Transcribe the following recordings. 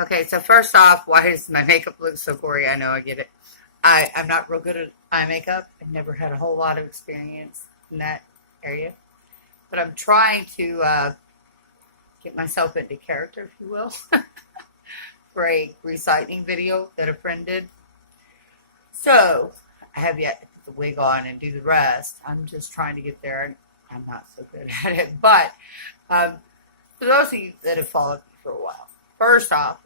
Okay, so first off, why does my makeup look so gory? I know, I get it. I'm not real good at eye makeup. I've never had a whole lot of experience in that area. But I'm trying to get myself into character, if you will, for a reciting video that a friend did. So I have yet to put the wig on and do the rest. I'm just trying to get there, and I'm not so good at it. But um, for those of you that have followed me for a while, first off,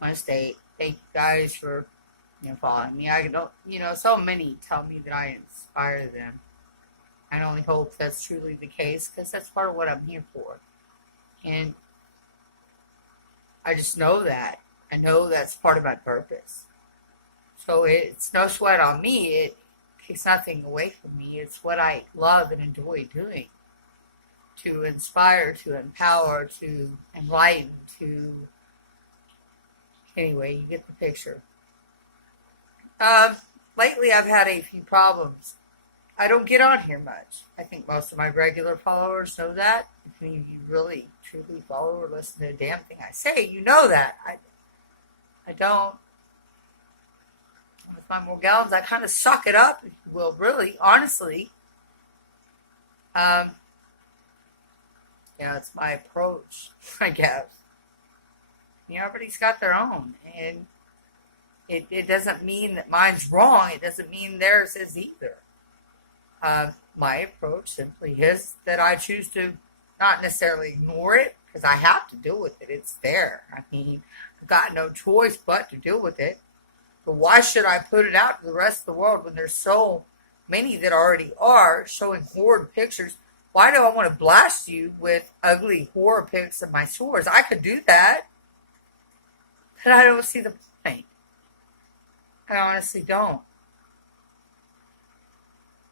I want to state thank you guys for following me. I don't, so many tell me that I inspire them. I only hope that's truly the case because that's part of what I'm here for. And I just know that. I know that's part of my purpose. So it's no sweat on me. It takes nothing away from me. It's what I love and enjoy doing. To inspire, to empower, to enlighten, anyway, you get the picture. Lately I've had a few problems. I don't get on here much. I think most of my regular followers know that. If you really, truly follow or listen to a damn thing I say, you know that. I don't. With my Morgellons, I kind of suck it up, if you will, really, honestly. It's my approach, I guess. Everybody's got their own, and it doesn't mean that mine's wrong. It doesn't mean theirs is either. My approach simply is that I choose to not necessarily ignore it, because I have to deal with it. It's there. I mean, I've got no choice but to deal with it. But why should I put it out to the rest of the world when there's so many that already are showing horrid pictures? Why do I want to blast you with ugly horror pics of my sores? I could do that. But I don't see the point. I honestly don't.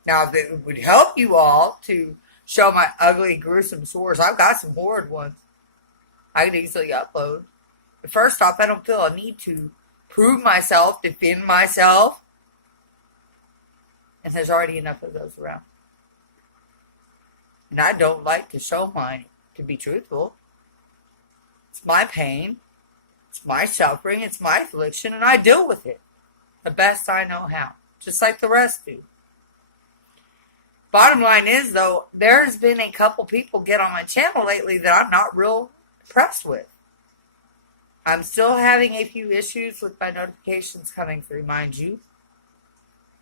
Now, if it would help you all to show my ugly, gruesome sores, I've got some horrid ones I can easily upload. But first off, I don't feel a need to prove myself, defend myself. And there's already enough of those around. And I don't like to show mine, to be truthful. It's my pain. It's my suffering. It's my affliction. And I deal with it the best I know how. Just like the rest do. Bottom line is, though, there's been a couple people get on my channel lately that I'm not real impressed with. I'm still having a few issues with my notifications coming through, mind you.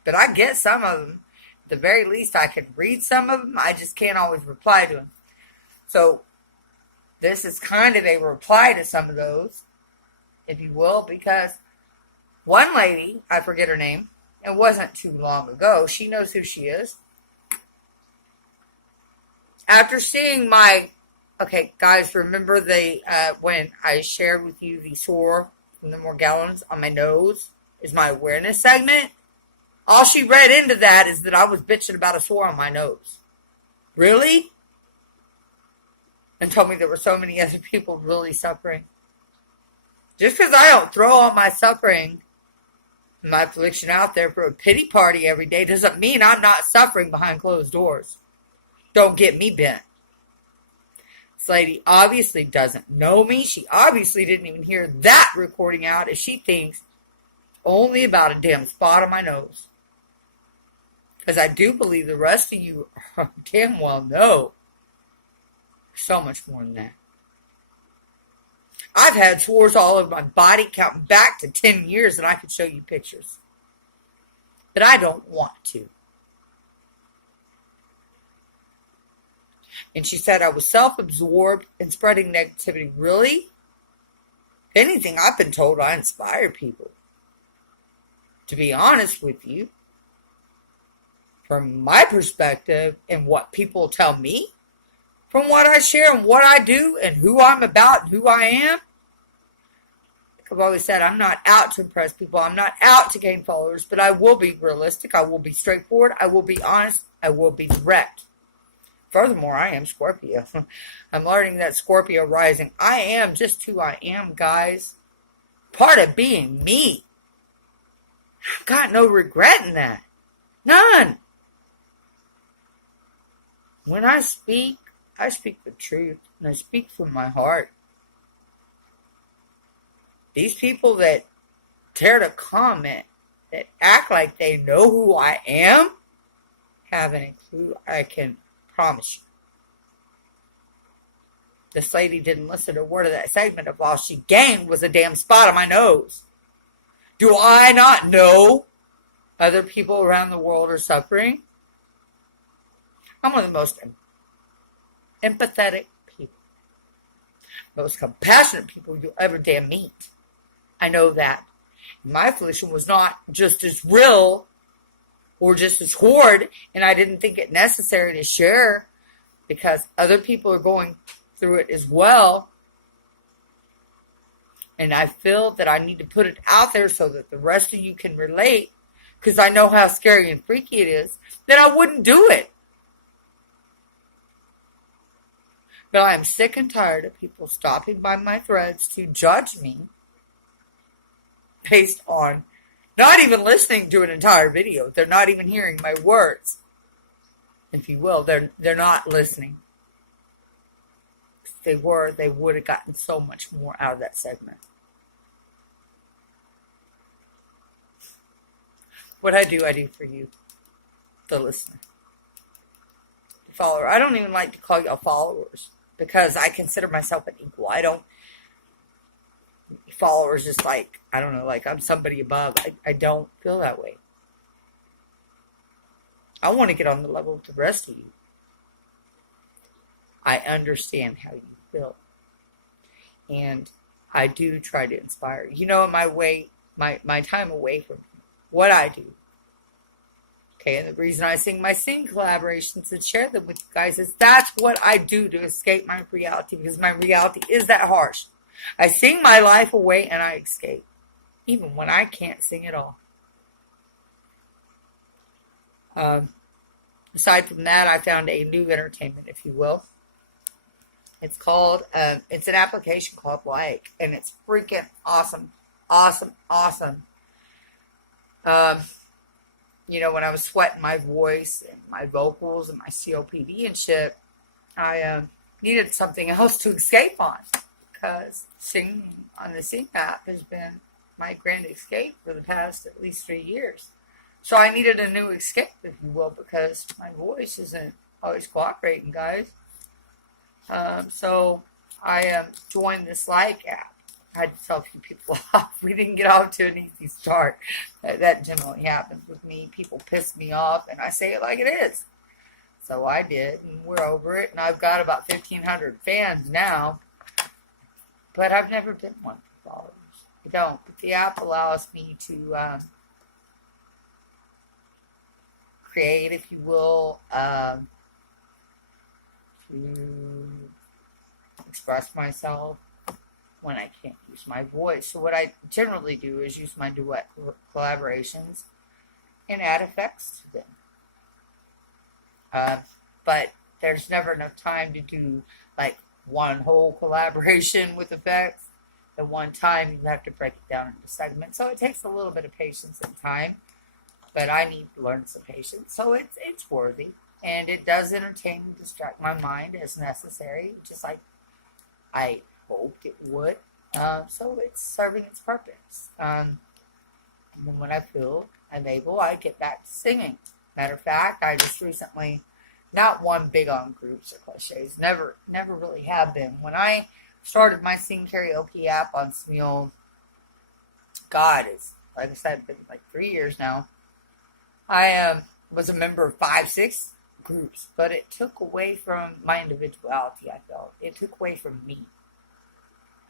But I get some of them. At the very least, I can read some of them. I just can't always reply to them. So, this is kind of a reply to some of those, if you will, because one lady, I forget her name, it wasn't too long ago, she knows who she is. After seeing my, okay, guys, remember when I shared with you the sore from the Morgellons on my nose is my awareness segment? All she read into that is that I was bitching about a sore on my nose. Really? And told me there were so many other people really suffering. Just because I don't throw all my suffering and my affliction out there for a pity party every day doesn't mean I'm not suffering behind closed doors. Don't get me bent. This lady obviously doesn't know me. She obviously didn't even hear that recording out as she thinks only about a damn spot on my nose. Because I do believe the rest of you damn well know so much more than that. I've had sores all over my body counting back to 10 years and I could show you pictures. But I don't want to. And she said I was self-absorbed and spreading negativity. Really? If anything, I've been told I inspire people. To be honest with you, from my perspective and what people tell me, from what I share and what I do and who I'm about and who I am, like I've always said, I'm not out to impress people. I'm not out to gain followers, but I will be realistic. I will be straightforward. I will be honest. I will be direct. Furthermore, I am Scorpio. I'm learning that Scorpio rising. I am just who I am, guys. Part of being me. I've got no regret in that. None. When I speak the truth, and I speak from my heart. These people that dare to comment, that act like they know who I am, haven't a clue. I can promise you. This lady didn't listen to a word of that segment of all she gained was a damn spot on my nose. Do I not know other people around the world are suffering? I'm one of the most empathetic people, most compassionate people you'll ever damn meet. I know that. My affliction was not just as real or just as horrid, and I didn't think it necessary to share because other people are going through it as well. And I feel that I need to put it out there so that the rest of you can relate, because I know how scary and freaky it is, then I wouldn't do it. But I am sick and tired of people stopping by my threads to judge me based on not even listening to an entire video. They're not even hearing my words. If you will, they're not listening. If they were, they would have gotten so much more out of that segment. What I do for you, the listener, the follower. I don't even like to call y'all followers because I consider myself an equal. I don't, followers just like, I don't know, like I'm somebody above. I don't feel that way. I want to get on the level with the rest of you. I understand how you feel. And I do try to inspire. You know, my time away from what I do. Okay, and the reason I sing my sing collaborations and share them with you guys is that's what I do to escape my reality, because my reality is that harsh. I sing my life away and I escape, even when I can't sing at all. Aside from that, I found a new entertainment, if you will. It's called, it's an application called Like, and it's freaking awesome. Awesome. You know, when I was sweating my voice and my vocals and my COPD and shit, I needed something else to escape on, because singing on the Sing app has been my grand escape for the past at least 3 years. So I needed a new escape, if you will, because my voice isn't always cooperating, guys. So I joined this Like app. I had to tell a few people off. We didn't get off to an easy start. That generally happens with me. People piss me off, and I say it like it is. So I did, and we're over it. And I've got about 1,500 fans now. But I've never been one for followers. I don't. But the app allows me to create, if you will, to express myself when I can't use my voice. So what I generally do is use my duet collaborations and add effects to them. But there's never enough time to do like one whole collaboration with effects. At one time, you have to break it down into segments. So it takes a little bit of patience and time, but I need to learn some patience. So it's worthy, and it does entertain and distract my mind as necessary, just like I hoped it would. So it's serving its purpose. And then when I feel I'm able, I get back to singing. Matter of fact, I just recently, not one big on groups or cliches, never really have been. When I started my Sing Karaoke app on Smule, God, it's, like I said, been like 3 years now. I was a member of 5, 6 groups, but it took away from my individuality, I felt. It took away from me.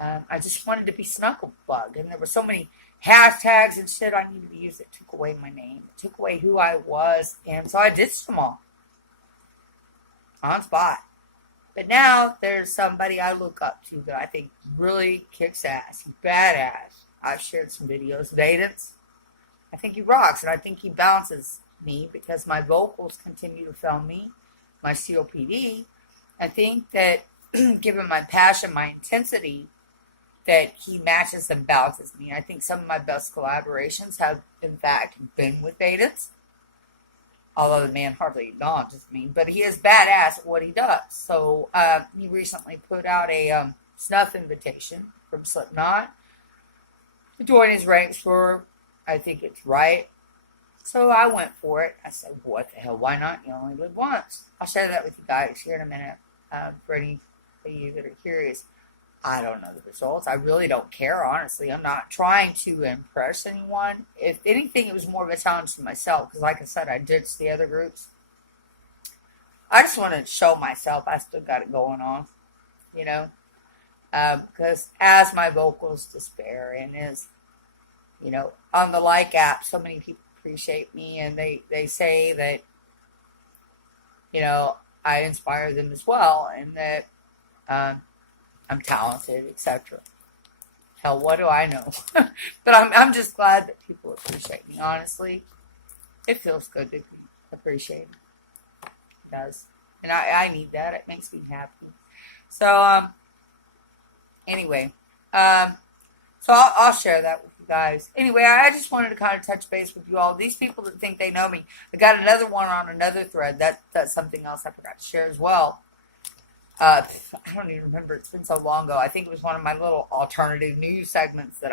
I just wanted to be Snugglebug, and there were so many hashtags and shit I needed to use that took away my name. It took away who I was, and so I ditched them all. On spot. But now there's somebody I look up to that I think really kicks ass. He's badass. I've shared some videos with Aidance. I think he rocks, and I think he bounces me because my vocals continue to fail me, my COPD. I think that given my passion, my intensity, that he matches and bounces me. I think some of my best collaborations have, in fact, been with Aidance. Although the man hardly acknowledges me, but he is badass at what he does. So he recently put out a snuff invitation from Slipknot to join his ranks for, I think it's right. So I went for it. I said, what the hell, why not? You only live once. I'll share that with you guys here in a minute. For any of you that are curious, I don't know the results. I really don't care, honestly. I'm not trying to impress anyone. If anything, it was more of a challenge to myself because, like I said, I ditched the other groups. I just wanted to show myself I still got it going on, you know, because as my vocals despair and as, on the like app, so many people appreciate me and they say that, I inspire them as well and that I'm talented, etc. Hell, what do I know? But I'm just glad that people appreciate me, honestly. It feels good to be appreciated. It does. And I need that. It makes me happy. So, anyway, so I'll share that with you guys. Anyway, I just wanted to kind of touch base with you all. These people that think they know me, I got another one on another thread. That's something else I forgot to share as well. I don't even remember. It's been so long ago. I think it was one of my little alternative news segments that